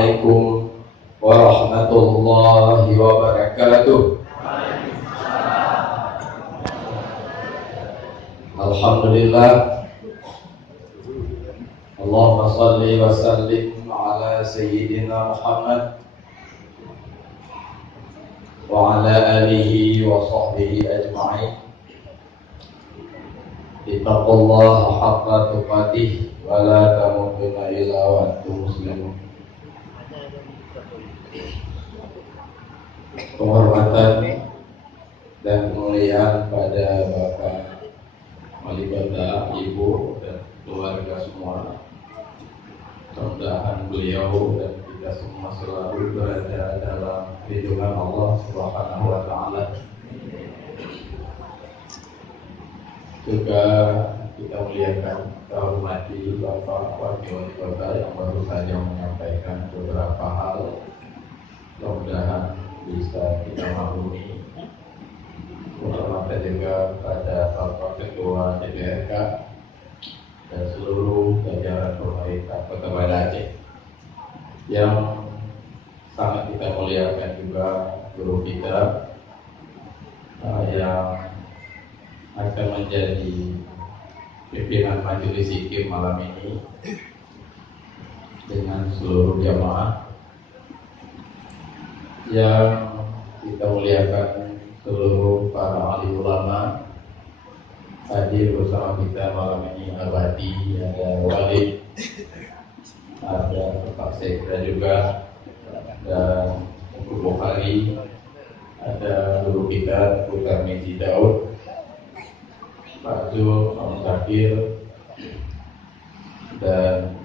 Assalamualaikum warahmatullahi wabarakatuh. Alhamdulillah. Allahumma salli wa sallim ala sayyidina Muhammad wa ala alihi wa sahbihi ajma'in. Ittaqullaha haqqa tuqatih wa la tamutunna illa wa antum muslimun. Penghormatan dan kemuliaan pada Bapak Wali Kota, Ibu dan keluarga semua. Mudah-mudahan beliau dan kita semua selalu berada dalam lindungan Allah Subhanahu wa taala. Juga kita muliakan, kita hormati Bapak Wakil Wali Kota yang baru saja menyampaikan beberapa hal. Mudah-mudahan bisa kita maklumi. Hormatan juga pada Bapak Ketua DPRK dan seluruh jajaran pemerintah Kota Banda Aceh yang sangat kita muliakan, juga guru kita yang akan menjadi pimpinan majelis zikir malam ini dengan seluruh jamaah yang kita muliakan, seluruh para ahli ulama hadir bersama kita malam ini. Abadi, ada Walid, ada Pak Sekda juga, dan Ibu Bukhari, ada guru kita Putar Meji Daud, Pak Zul, Pak Musafir, dan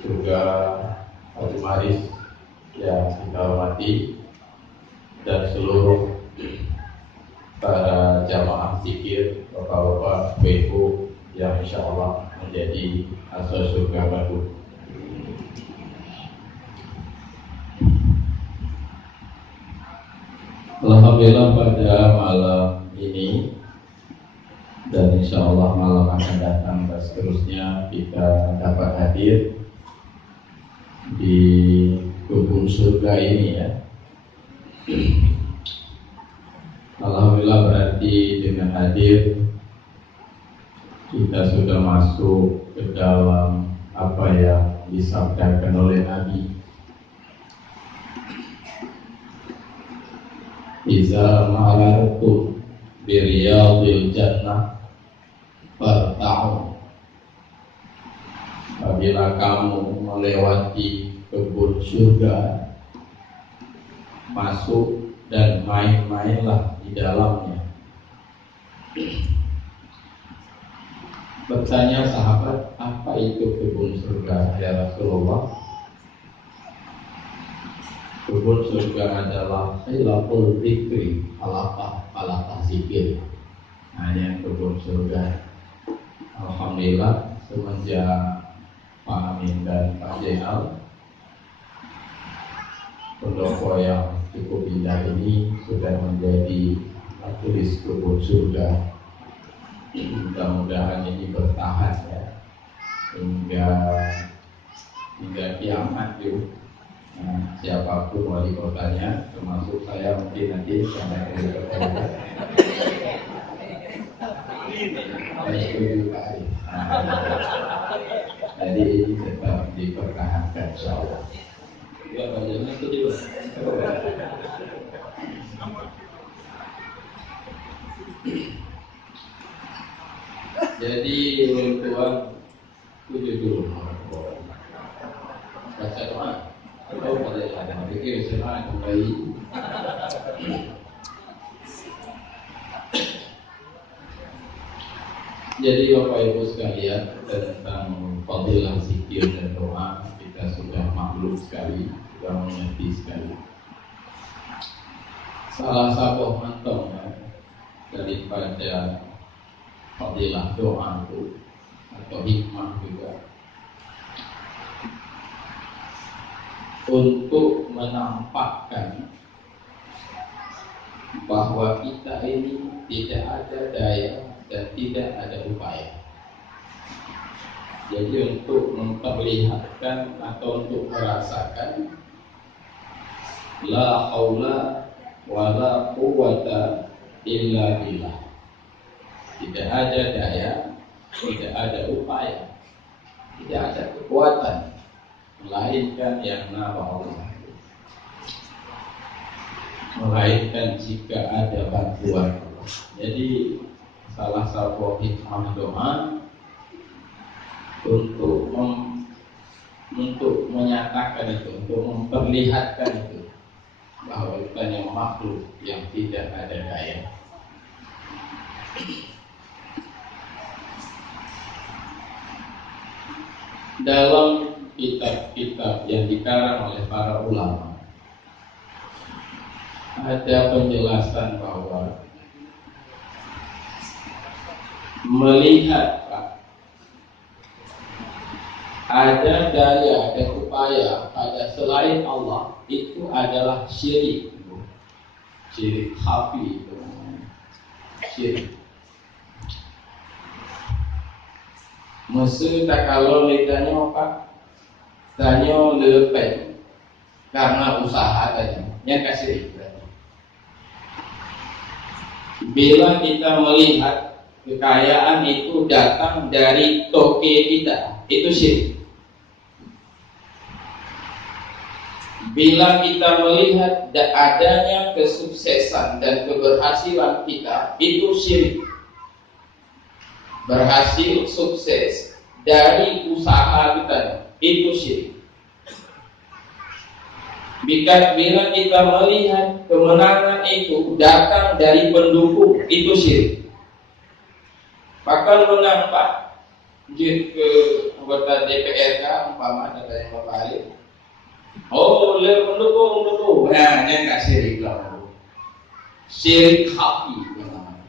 juga Pak Jumaris yang kita hormati, dan seluruh para jamaah zikir, bapak-bapak, ibu yang insya Allah menjadi asal surga baru. Alhamdulillah pada malam ini dan insya Allah malam akan datang dan seterusnya kita dapat hadir di kebun surga ini ya. Alhamdulillah, berarti dengan hadir kita sudah masuk ke dalam apa yang disabdakan oleh Nabi. Iza ma'artu biriyadil jannah farta'u. Apabila kamu melewati kebun surga, masuk dan main-mainlah di dalamnya. Bertanya sahabat, apa itu kebun surga ya Rasulullah? Kebun surga adalah khilaful zikri, alafah zikir. Nah, ini yang kebun surga. Alhamdulillah, semenjak Pak Amin dan Pak Jainal, pendopo yang cukup indah ini sudah menjadi tulis kebun surga. Mudah-mudahan ini bertahan ya hingga kiamat itu. Nah, siapapun wali kotanya, termasuk saya mungkin nanti sampai wali kotanya. Jadi ini tetap dipertahankan insyaallah. Ya, bagaimana itu juga. Jadi orang tua tujuh dulu baca doa. Kalau pada ada pikir semangat kembali. Jadi Bapak Ibu sekalian, tentang fadilah zikir dan doa kita sudah maklum sekali, sudah mengerti sekali. Salah satu mantap daripada fadilah doa itu atau hikmah juga untuk menampakkan bahwa kita ini tidak ada daya dan tidak ada upaya. Jadi untuk memperlihatkan atau untuk merasakan la haula wala quwwata illa billah. Tidak ada daya, tidak ada upaya, tidak ada kekuatan melainkan yang nama Allah, melainkan jika ada bantuan Allah. Jadi salah satu hikmah doa untuk menyatakan itu, untuk memperlihatkan itu, bahwa kita hanya makhluk yang tidak ada daya. Dalam kitab-kitab yang dikarang oleh para ulama ada penjelasan bahwa melihat ada daya, ada upaya pada selain Allah itu adalah syirik. Syirik khafi itu syirik. Mesti tak kalau lidahnya apa? Tanya lepen karena usaha tadi, yang kasih berarti. Bila kita melihat kekayaan itu datang dari toke kita, itu syirik. Bila kita melihat adanya kesuksesan dan keberhasilan kita, itu syirik. Berhasil, sukses dari usaha kita, itu syirik. Bila kita melihat kemenangan itu datang dari pendukung, itu syirik. Bahkan menang Pak ke anggota DPRK umpama ada yang berbalik. Oh, le pendukung. Nah, dia enggak syirik lah. Syirik khafi namanya.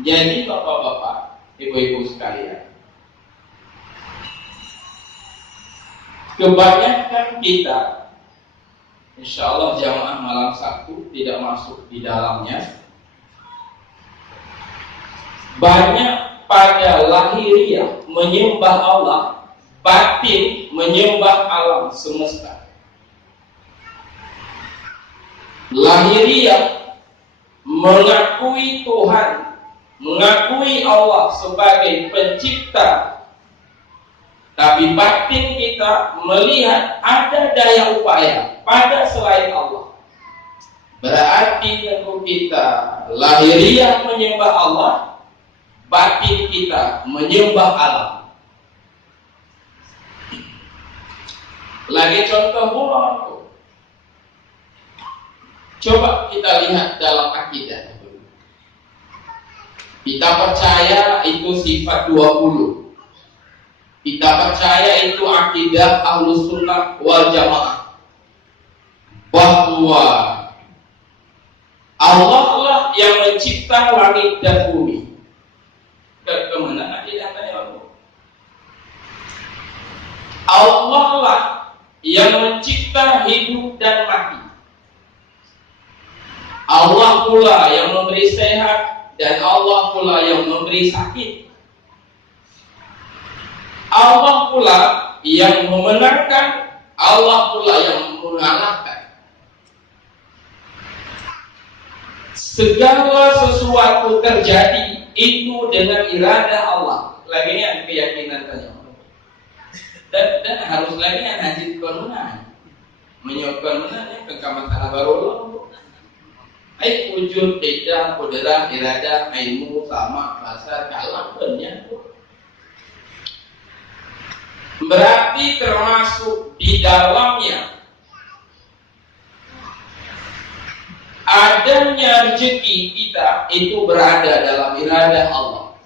Jadi bapak-bapak, ibu-ibu sekalian, kebanyakan kita, insya Allah jamaah malam Sabtu tidak masuk di dalamnya, banyak pada lahiriah menyembah Allah, batin menyembah alam semesta. Lahiriah mengakui Tuhan, mengakui Allah sebagai pencipta, tapi batin kita melihat ada daya upaya pada selain Allah. Berarti tentu kita lahiriah menyembah Allah, batin kita menyembah alam. Lagi contoh mula. Coba kita lihat dalam akidah. Kita percaya itu sifat 20. Kita percaya itu akidah Ahlus Sunnah wal Jamaah, bahwa Allah lah yang mencipta langit dan bumi. Kemana akidah tadi apa? Allah lah yang mencipta hidup dan mati. Allah pula yang memberi sehat dan Allah pula yang memberi sakit. Allah pula yang memenangkan, Allah pula yang mengalahkan. Segala sesuatu terjadi itu dengan iradah Allah. Laginya keyakinan tanya. Dan harus lagi yang haji korunan menyebabkan menanya ke masalah baru. Ai wujud idah, kudrah, iradah, ilmu, sama, rasa, kalam, banyak. Berarti termasuk di dalamnya adanya rezeki kita itu berada dalam iradah Allah.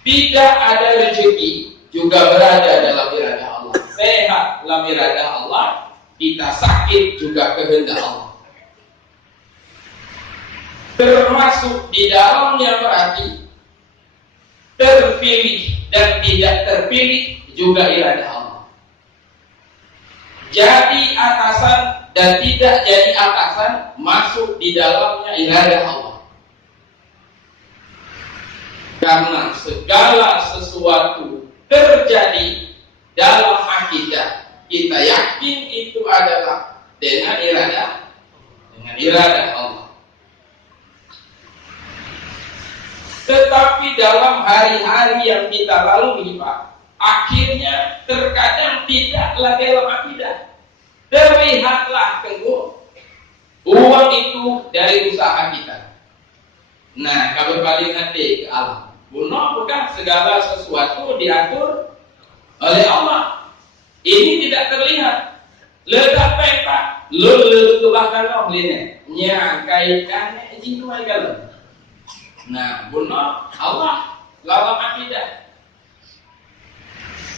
Tidak ada rezeki juga berada dalam iradah Allah. Sehat dalam iradah Allah, kita sakit juga kehendak Allah. Termasuk di dalamnya berarti terpilih dan tidak terpilih juga iradah Allah. Jadi atasan dan tidak jadi atasan masuk di dalamnya iradah Allah. Karena segala sesuatu terjadi dalam akidah, kita yakin itu adalah dengan iradah Allah. Tetapi dalam hari-hari yang kita lalui, Pak, akhirnya terkadang tidaklah dalam akidah. Terlihatlah uang itu dari usaha kita. Nah, kalau balik nanti ke alam, bukan segala sesuatu diatur oleh Allah. Ini tidak terlihat. Letak peta, lu kebakaran oleh nya kaitannya itu kalau. Nah, Allah dalam akidah.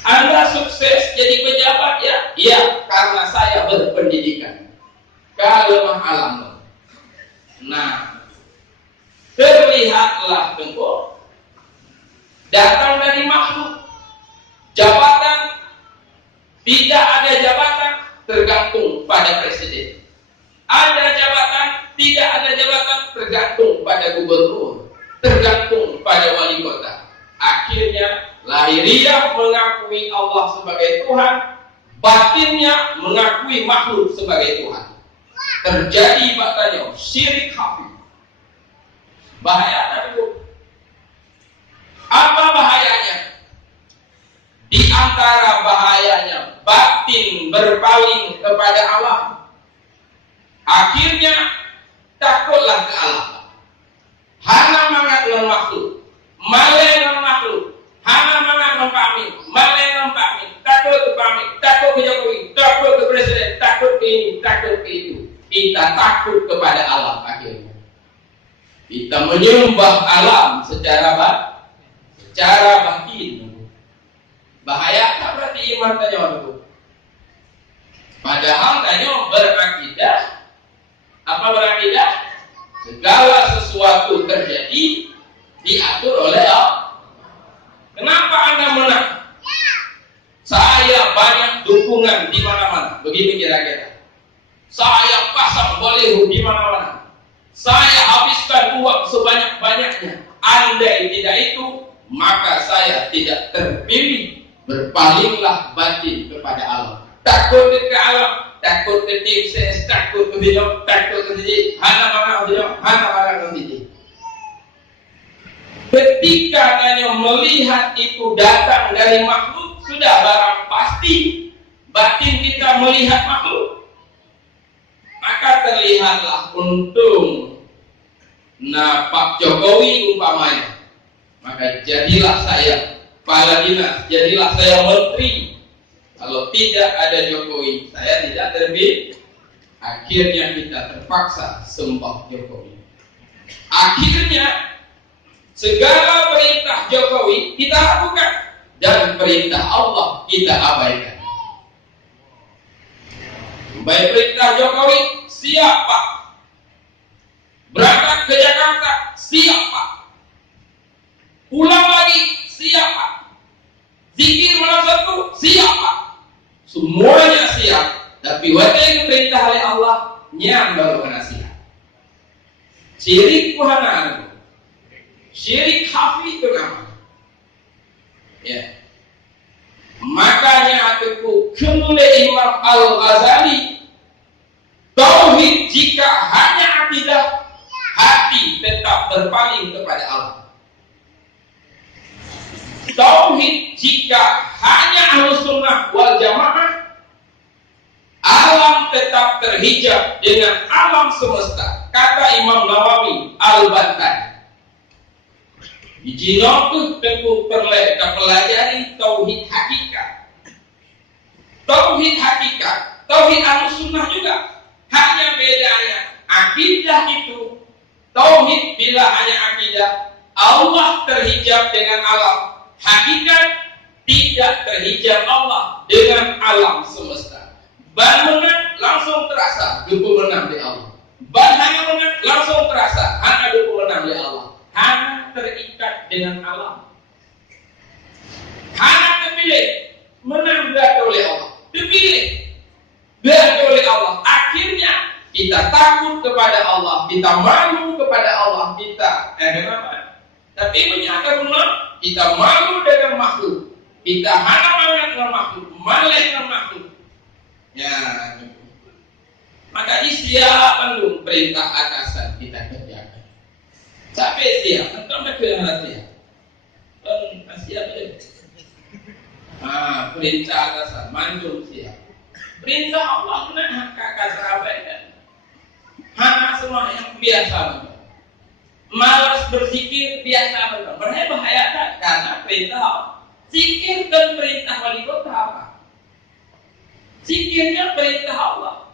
Anda sukses jadi pejabat ya? Iya, karena saya berpendidikan. Kalau alam. Nah, terlihatlah datang dari makhluk. Jabatan, tidak ada jabatan tergantung pada presiden. Ada jabatan, tidak ada jabatan tergantung pada gubernur, tergantung pada wali kota. Akhirnya lahiriah mengakui Allah sebagai Tuhan, batinnya mengakui makhluk sebagai Tuhan. Terjadi katanya syirik khafi. Bahaya tadi. Apa bahayanya? Di antara bahayanya batin berpaling kepada Allah. Akhirnya takutlah ke Allah. Hana mangat dengan makhluk, malai dengan makhluk. Hana mangat dengan pamit, malai dengan pamit. Takut ke pamit, takut ke Jokowi, takut ke presiden, takut ke ini, takut ke itu. Kita takut kepada Allah akhirnya. Kita menyembah alam secara batin. Bahaya tak berarti iman tanya itu. Padahal tanya berakidah. Apa berakidah? Segala sesuatu terjadi diatur oleh Allah. Kenapa Anda menang? Saya banyak dukungan di mana-mana. Begini kira-kira. Saya pasang baliho di mana-mana. Saya habiskan uang sebanyak-banyaknya. Andai tidak itu, maka saya tidak terpilih. Berpalinglah batin kepada Allah. Takut ke alam, takut ke tim ses, takut ke video, takut ke jadi hana mana nanti. Ketika hanya melihat itu datang dari makhluk, sudah barang pasti batin kita melihat makhluk. Maka terlihatlah untung. Nah, Pak Jokowi umpamanya, maka jadilah saya kepala dinas, jadilah saya menteri. Kalau tidak ada Jokowi, saya tidak terpilih. Akhirnya kita terpaksa sembah Jokowi. Akhirnya segala perintah Jokowi kita lakukan dan perintah Allah kita abaikan. Baik perintah Jokowi, siap Pak. Berangkat ke Jakarta, siap Pak. Pulang lagi, siap Pak. Zikir malam satu, siap Pak. Semuanya siap. Tapi waktu yang perintah oleh Allah, nyam baru kena siap. Syirik kuhana. Syirik khafi itu nama. Ya. Makanya aku kemule Imam Al-Ghazali, tauhid jika hanya akidah, hati tetap berpaling kepada Allah. Tauhid jika hanya Ahlus Sunnah wal Jamaah, alam tetap terhijab dengan alam semesta. Kata Imam Nawawi Al-Bantan. Di Cina itu tentu pelajari tauhid hakikat. Tauhid hakikat, tauhid Ahlus Sunnah juga. Hanya bedanya akidah itu, tauhid bila hanya akidah, Allah terhijab dengan alam. Hakikat tidak terhijab Allah dengan alam semesta. Ban menang langsung terasa dukung menang di Allah. Ban hanya menang langsung terasa hanya dukung menang di Allah. Hanya terikat dengan alam. Hanya terpilih menang berat oleh Allah. Terpilih berat oleh Allah. Akhirnya kita takut kepada Allah, kita malu kepada Allah, kita kenapa? Tapi Tapi menyata benar kita malu dengan makhluk. Kita hana banget dengan makhluk, malah dengan makhluk. Ya, maka siapa dulu perintah atasan kita kerjakan. Sampai siap, entah mereka siap. Siap deh. Perintah atasan, mantul siap. Perintah Allah kena kakak sahabat kan. Hana semua yang biasa. Malas berzikir biasa benar. Bahaya kan? Karena perintah Allah. Zikir dan perintah wali kota apa? Zikirnya perintah Allah.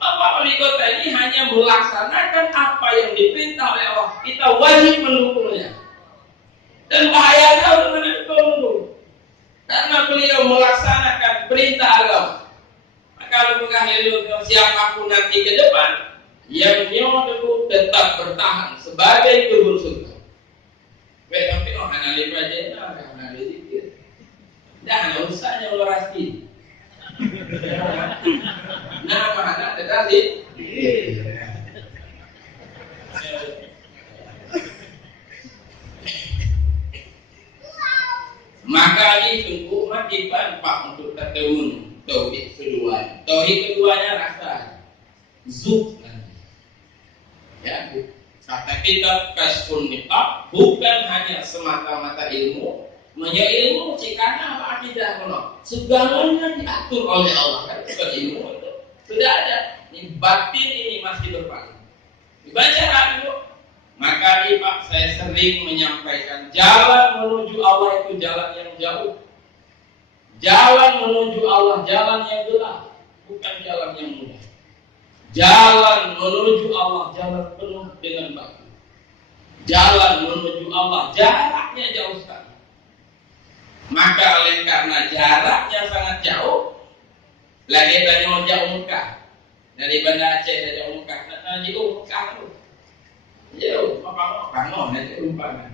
Bapak wali kota ini hanya melaksanakan apa yang diperintah oleh Allah. Kita wajib mendukungnya. Dan bahayanya untuk mendukung. Karena beliau melaksanakan perintah agama. Maka bukan siapapun nanti ke depan yang nyodoh tetap bertahan sebagai kebun surga. Baik, tapi analis aja, analis zikir. Jangan usahnya orasi. Nama anak tetapi maka ini sungguh wajib Pak untuk ketemu tauhid kedua. Tauhid keduanya rasa zuk. Ya, kata kitab Kashfun Niqab bukan hanya semata-mata ilmu, ilmu karena apa akidah menolak. Segalanya diatur oleh Allah kan sebagai ilmu itu sudah ada. Ini batin ini masih berpaling. Dibaca dulu. Maka ini Pak saya sering menyampaikan jalan menuju Allah itu jalan yang jauh. Jalan menuju Allah jalan yang gelap, bukan jalan yang mudah. Jalan menuju Allah jalan penuh dengan batu. Jalan menuju Allah jaraknya jauh sekali. Maka oleh karena jaraknya sangat jauh, lagi banyak jauh Mekah dari Banda Aceh dari jauh Mekah, jauh Mekah tu, jauh apa nanti umpama.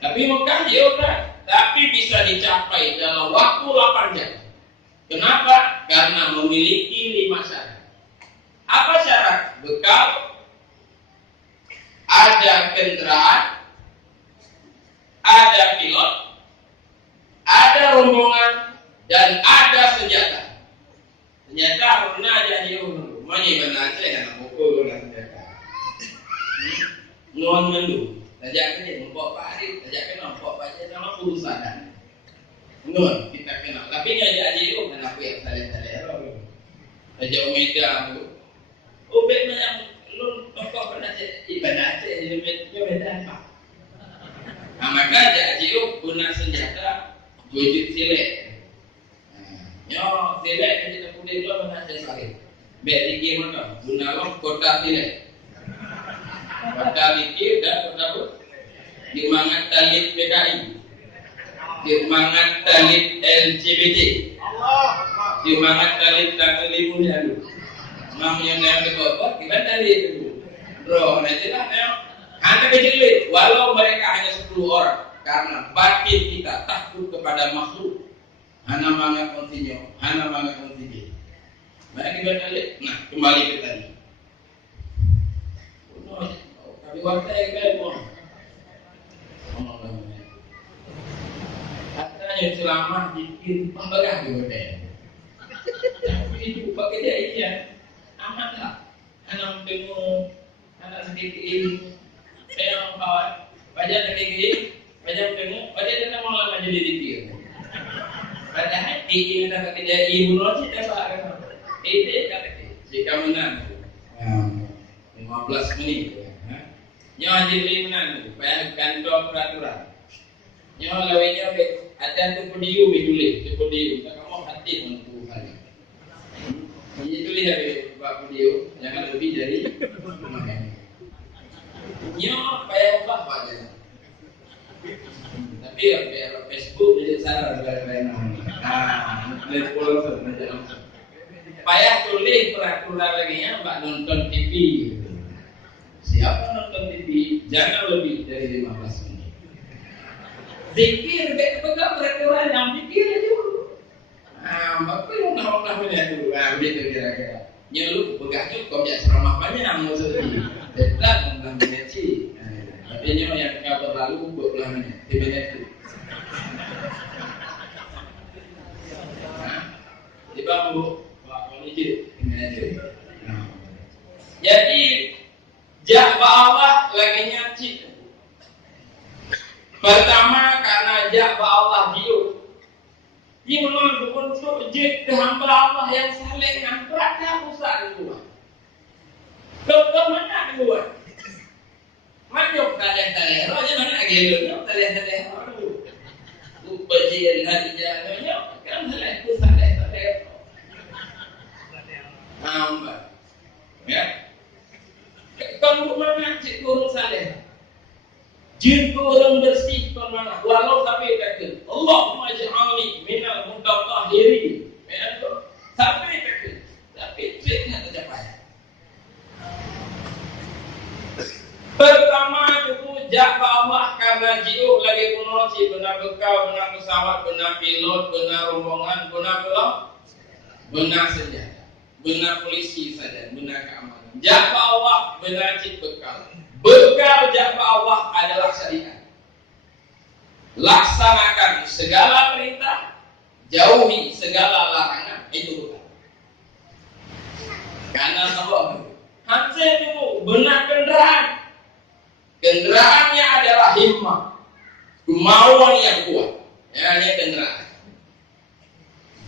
Tapi Mekah jauh kan, tapi bisa dicapai dalam waktu 8 jam. Kenapa? Karena memiliki 5 syarat. Apa syarat? Bekal, ada kendaraan, ada pilot, ada rombongan, dan ada senjata. Senjata karena ada jauh, mana Aceh yang pukul dengan senjata. Nuan mendu, tajak kena membawa parit, tajak kena membawa baca sama urusan. Nuan kita kenal, tapi ngajak jauh kenapa ya tali-tali. Tajak Omega tu. Ubek macam lu tokoh pernah ibadah Aceh beda apa? Maka jadi guna senjata wujud silet. Nyo silet kita putih dua pernah saya sakit. Bek dikir mana? Guna lo kota silet. Kota dikir dan kota bu. Dimangat talit PKI. Dimangat talit LGBT. Dimangat talit tanggal 5 lalu. Mamanya yang kedua, kita tadi itu, bro, nanti lah, hanya kecil, walau mereka hanya 10 orang, karena batin kita takut kepada makhluk, hana manga kontinyo, hana manga kontinyo. Mari kita lihat, nah kembali ke tadi. Kami waktu yang baik, katanya selama dikir pembagah juga tapi itu pakai dia iya. Amat lah, anak tengok, anak sedikit ini, saya kawan, baca sedikit, baca tengok, baca tengok malah jadi dikir. Padahal dikir nak kerja ibu nasi dapat kan? Itu kata jika menang, 15 menit, nyawa jadi menang, bayar kantor peraturan, nyawa lawanya ada tu podium itu podium, tak kamu hati untuk hari. Ini tulis dari Pak Budio, jangan lebih dari nyo payah apa aja. Tapi ya Facebook jadi salah lain. Lihat pulau saja. Payah tulis peraturan lagi nya Mbak nonton TV. Siapa nonton TV jangan lebih dari 15 menit. Zikir pegang peraturan yang pikir aja dulu. Apa yang nak dulu? Begitu kira-kira. Nyelup pegang cukup ya ceramah banyak maksudnya. Dekat tentang energi. Tapi yang kabar lalu 12 menit. Di menit itu. Di bambu, ini jadi Ja'ba Allah lagi nyacik. Pertama karena Ja'ba Allah dia memang untuk jid ke hamba Allah yang saleh nampak tak usah dulu. Kau mana dulu? Macam taleh-taleh, roja mana agak taleh-taleh. Upajian hati jalannya kan taleh-taleh. Hamba. Ya. Kalau mana cik turun saleh. Jin orang bersih permana walau sampai kata Allahumma ij'alni minal mutatahhirin. Ya tu. Sampai kata tapi tidak tercapai. Pertama itu Ja'ba Allah karena jiu lagi kunoci benar bekal, benar pesawat, benar pilot, benar rombongan, benar senjata, benar polisi saja, benar keamanan. Ja'ba Allah benar cik bekal. Bekal Ja'ba Allah adalah syariat. Laksanakan segala perintah, jauhi segala larangan, itu bekal. Karena apa? Hansel itu benar kendaraan. Kendaraannya adalah himmah, kemauan yang kuat. Ya, ini kendaraan.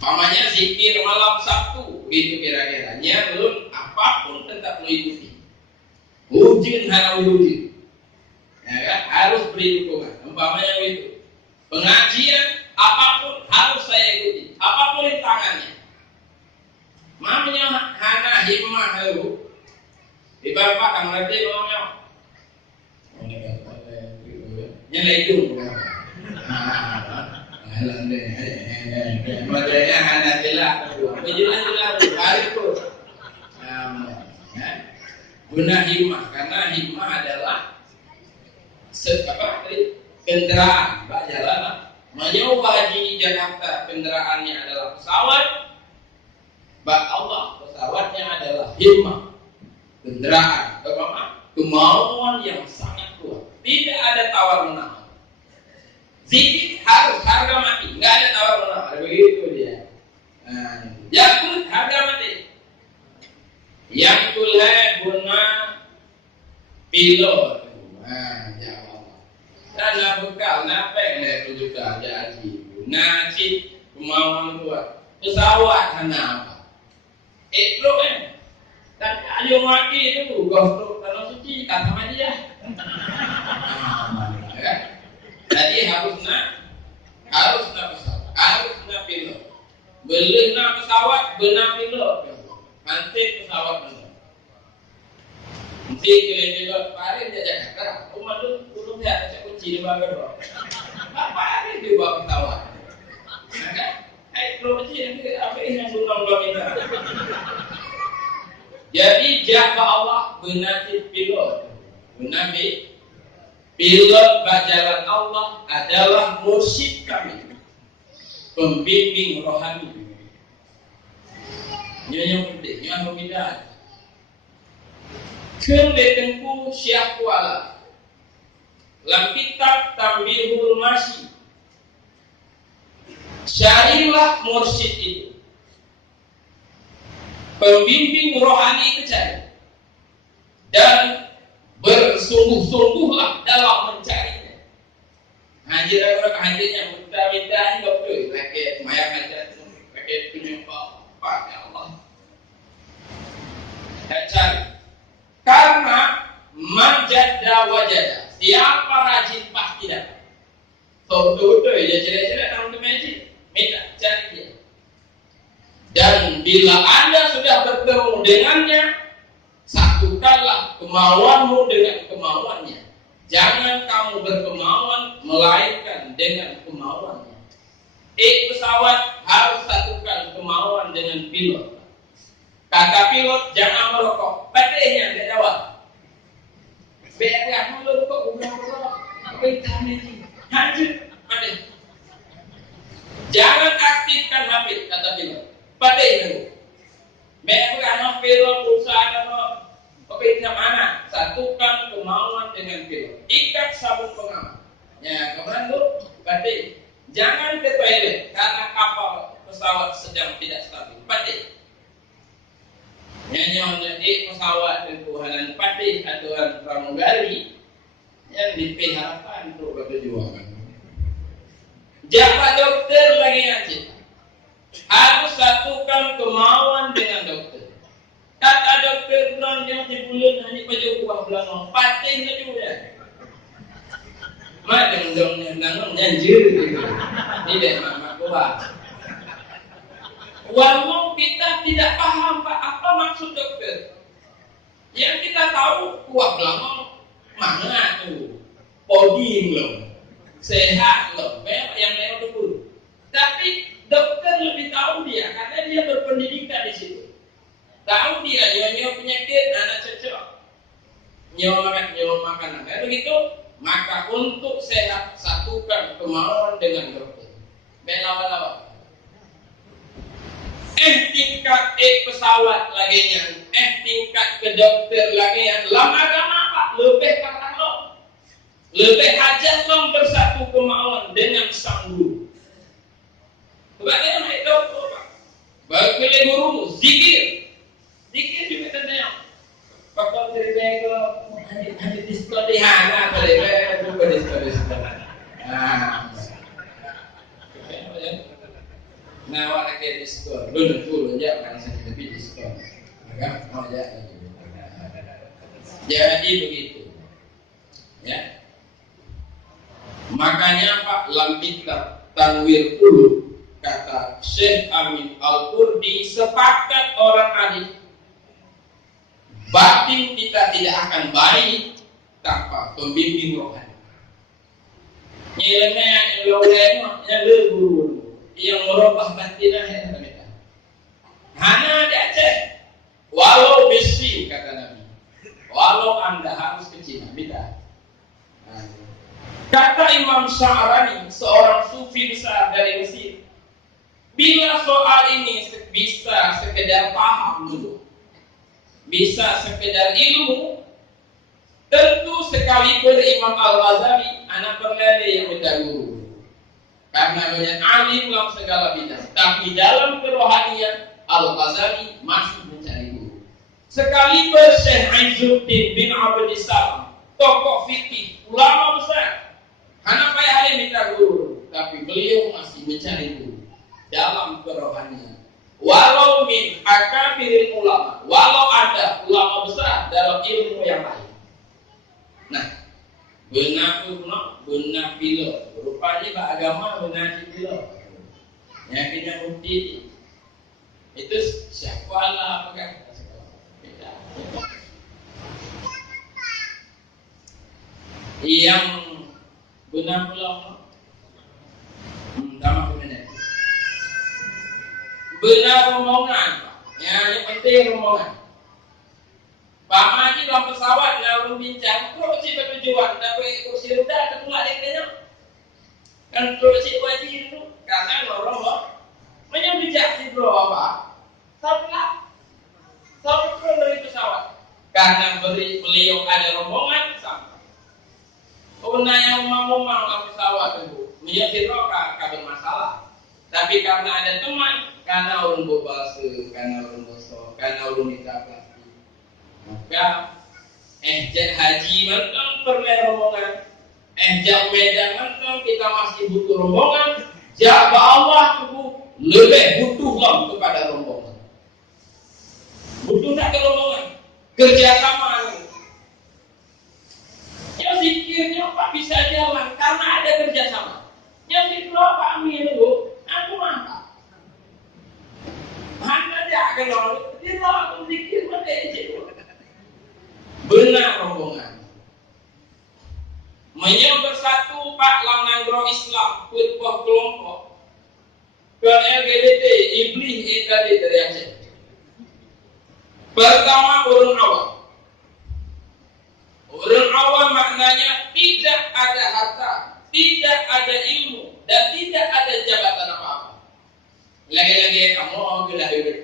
Umpamanya zikir malam Sabtu, gitu kira-kira. Belum apapun tetap mengikuti. Ujin harus ujin, ya kan? Harus beri dukungan. Umpamanya itu pengajian apapun harus saya ikuti, apapun rintangannya. Mamanya hana himmah haru. Di bapak kan ngerti mamanya. Nyelai itu. Halang deh. Makanya hana jelas. Jelas hari itu. Guna himmah, karena himmah adalah kendaraan, Pak jalan. Menyewa di Jakarta kendaraannya adalah pesawat. Pak Allah pesawatnya adalah himmah, kendaraan, kemauan yang sangat kuat. Tidak ada tawar menawar. Zikir harus harga mati, nggak ada tawar menawar. Begitu dia. Yakut harga mati. Yang tulai guna pilot, jawab. Karena bekal, napeng itu juga jadi. Nasi kemauan kuat, pesawat hana apa? Dan ayo mati itu, gosok kalau suci kata sama dia. Jadi harusnya pesawat, harusnya pilot. Belinya pesawat, benar pilot. Nanti pesawat benar. Nanti pilot paling dia Jakarta. Rumah lu belum ya ada kunci di bawah. Apa hari di bawah pesawat? Ada? Kunci apa ini yang belum minta? Jadi Ja'ba Allah benar pilot. Benar pilot bajalan Allah adalah mursyid kami, pembimbing rohani. Ini yang penting, yang berbeda. Keletengku Syekh Kuala dalam kitab Tambihul Masyi, carilah mursyid itu, pembimbing rohani itu cari, dan bersungguh-sungguhlah dalam mencarinya. Hadir orang hadirnya minta ini betul, pakai mayat hadir, pakai penyembah. Ya Allah. Dan cari. Karena manjada wajada. Siapa rajin pasti dapat. Betul-betul ya jelek-jelek dalam kemeji. Minta cari dia. Dan bila Anda sudah bertemu dengannya, satukanlah kemauanmu dengan kemauannya. Jangan kamu berkemauan melainkan dengan kemauannya. Pesawat harus satukan kemauan dengan pilot. Kata pilot jangan merokok. Padahal dia jawab. Biarlah merokok, merokok. Apa itu ini? Hancur. Padahal. Jangan aktifkan HP kata pilot. Padahal. Biarlah pilot berusaha apa itu mana? Satukan kemauan dengan pilot. Ikat sabuk pengaman. Ya, kemudian lu berarti jangan ke toilet karena kapal pesawat sedang tidak stabil. Berarti nyanyi di pesawat dan pati aturan pramugari yang dipiharakan untuk bertujuan. Jabat dokter lagi ngaji. Harus satukan kemauan dengan dokter. Kata dokter non yang di bulan ini baju buah belakang pati juga. Mak dong nangong nyanjir gitu. Tidak mak kuat. Walau kita tidak paham Pak apa maksud dokter. Yang kita tahu kuah belakang mana tuh. Podium loh. Sehat loh. Memang yang lewat dulu. Tapi dokter lebih tahu dia karena dia berpendidikan di situ. Tahu dia nyonya penyakit anak cocok. Nyonya makanan. Kalau begitu maka untuk sehat satukan kemauan dengan dokter. Belawan-lawan. Tingkat pesawat lagi yang tingkat ke dokter lagi yang lama agama Pak lebih karena lo lebih hajat lo bersatu kemauan dengan sang guru. Bagaimana itu Pak? Bagi guru zikir juga tentang faktor dari bego hanya diskon di hana boleh bukan diskon. Nah, awak lagi diskon, dulu jangan saya lebih diskon, agak mau jadi. Jadi begitu, ya. Makanya Pak Lampitar Tanwir Ulu kata Syekh Amin Al-Qurdi sepakat orang adik batin kita tidak akan baik tanpa pembimbing rohani. Nilainya guru yang merubah batinah ya kita. Hana di Aceh, walau besi kata Nabi, walau anda harus ke Cina, beda. Kata Imam Sya'rani, seorang sufi besar dari Mesir, bila soal ini bisa sekedar paham dulu, bisa sekedar ilmu, tentu sekalipun Imam Al-Ghazali anak perlede yang mendahului. Karena banyak alim dalam segala bidang, tapi dalam kerohanian Al-Ghazali masih mencari guru. Sekalipun Syekh Aizuddin bin Abdissalam, tokoh fikih, ulama besar, Hanafi ahli minta guru, tapi beliau masih mencari guru dalam kerohanian. Walau min akabirin ulama, walau ada ulama besar dalam ilmu yang lain. Nah, benar bilo, rupanya agama benar bilo. Yang kita bukti itu siapa lah apakah beda. Yang benar pulau, sama kemudian. Benar rombongan, yang penting rombongan. Pak Maji dalam pesawat lalu bincang, kursi bertujuan, tapi kursi roda ketulak dia kan kursi wajib itu karena lorong menyambut di bawah apa? Tapi dari pesawat karena beliau ada rombongan sama. Una yang mau dalam pesawat itu menjadi roka kabar masalah. Tapi karena ada teman, karena orang berbahasa, karena orang bosok, karena orang minta plastik, maka haji mentang perlu rombongan, Medan mentang kita masih butuh rombongan, jaba Allah lebih butuh kepada rombongan. Butuh tak ke rombongan, kerjasama ini. Ya zikirnya Pak bisa jalan karena ada kerjasama. Yang itu Pak Amin dulu, aku mantap. Hanya dia akan lalu, dia lalu zikir pada itu. Benar rombongan. Menyebut bersatu Pak Lamnagro Islam, khutbah kelompok ke LGBT, iblis tadi dari Aceh. Pertama orang awam. Orang awam maknanya tidak ada harta, tidak ada ilmu, dan tidak ada jabatan apa-apa. Lagi-lagi kamu bila hidup.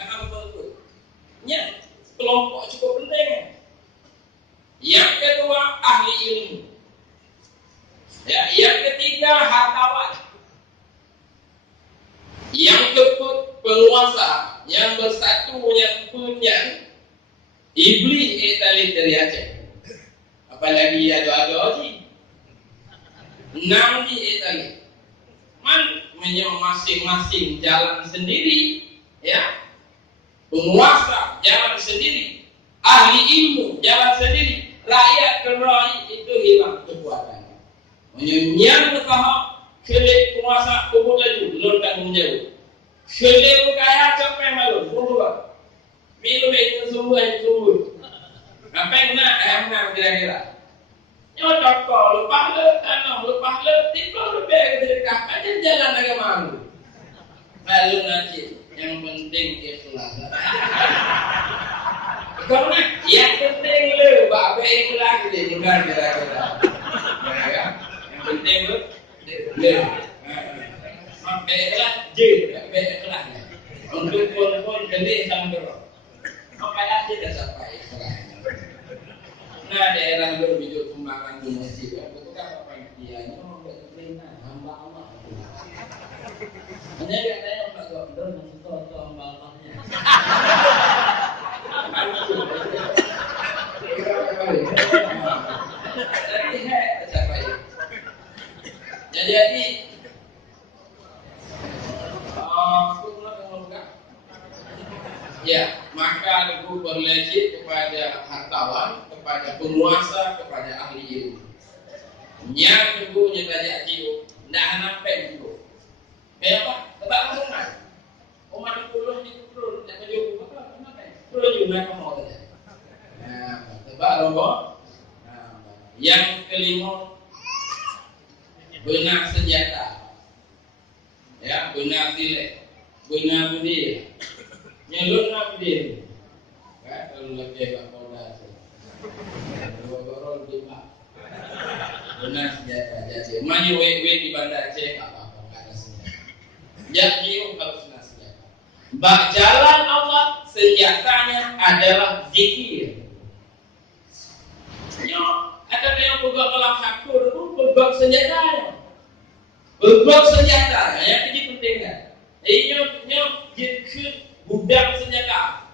Kenapa betul? Ya, kelompok cukup penting. Yang kedua ahli ilmu. Ya, yang ketiga hartawan. Yang keempat penguasa. Yang bersatu punya iblis etalit dari Aceh. Apalagi ada lagi 6 di etalit. Masing-masing jalan sendiri, ya. Penguasa jalan sendiri, ahli ilmu jalan sendiri, rakyat kerai itu hilang kekuatannya. Yang bertahap kelik penguasa kubur laju, belum tanggung jawab. Kelik kaya capek malu, kubur. Minum itu sungguh. Apa yang nak kira-kira? Nyotok kau lepas le, tiba lebih kedekat aja jalan agama lu. Lalu nanti yang penting ikhlas. Kau nak yang penting lu, bapak ikhlas dia dengar kira-kira. Ya, yang penting lu, bapak ikhlas ikhlas. Untuk pun gede sampai roh. Sampai aja dah sampai ikhlas. Nah, daerah lu hidup kembangan di masjid, betul kan apa yang dia perintah hamba Allah. Hanya katanya Mbak Dokter masuk hamba Allahnya. Jadi ya, maka aku berlejit kepada hartawan, kepada penguasa, kepada ahli ilmu. Yang kedua tajak jiwa, nak nampak jiwa. Kenapa? Sebab apa? Umat puluh itu perlu nak menjauh apa? Kenapa? Perlu juga mau saja. Nah, sebab apa? Yang kelima, benar senjata. Ya, benar silet, benar bendera. Nyelur nak berdiri, kan? Kalau lagi agak muda, dua orang lima, benar senjata. Jadi, mana wet di Bandar Aceh apa-apa, nggak ada senjata. Jadi, kalau senjata, bak jalan Allah senjatanya adalah zikir. Yo, ada yang pegang dalam hakur itu pegang senjatanya, yang ini penting kan? Nyo zikir. Budak senjata.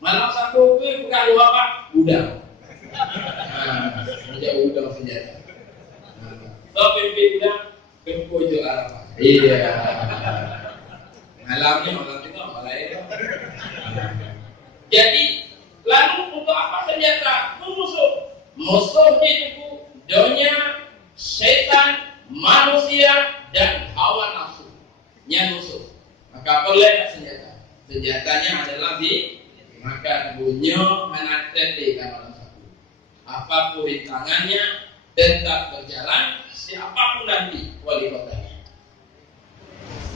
Malam satu ke bukan apa? Budak. Dia budak senjata. So pimpin budak ke pojok Arafah. Iya. Malamnya orang tengok malah itu. Jadi lalu untuk apa senjata? Musuh itu dunia, setan, manusia dan hawa nafsu. Yang musuh. Maka boleh senjata. Senjatanya adalah maka bunyi anak tete kalau satu. Apapun rintangannya tetap berjalan siapapun nanti wali kotanya.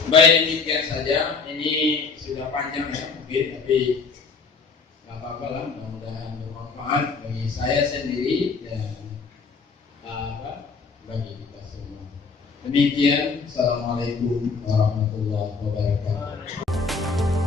Baik, demikian saja. Ini sudah panjang ya mungkin, tapi nggak apa-apa lah. Mudah-mudahan bermanfaat bagi saya sendiri dan bagi kita semua. Demikian. Assalamualaikum warahmatullahi wabarakatuh.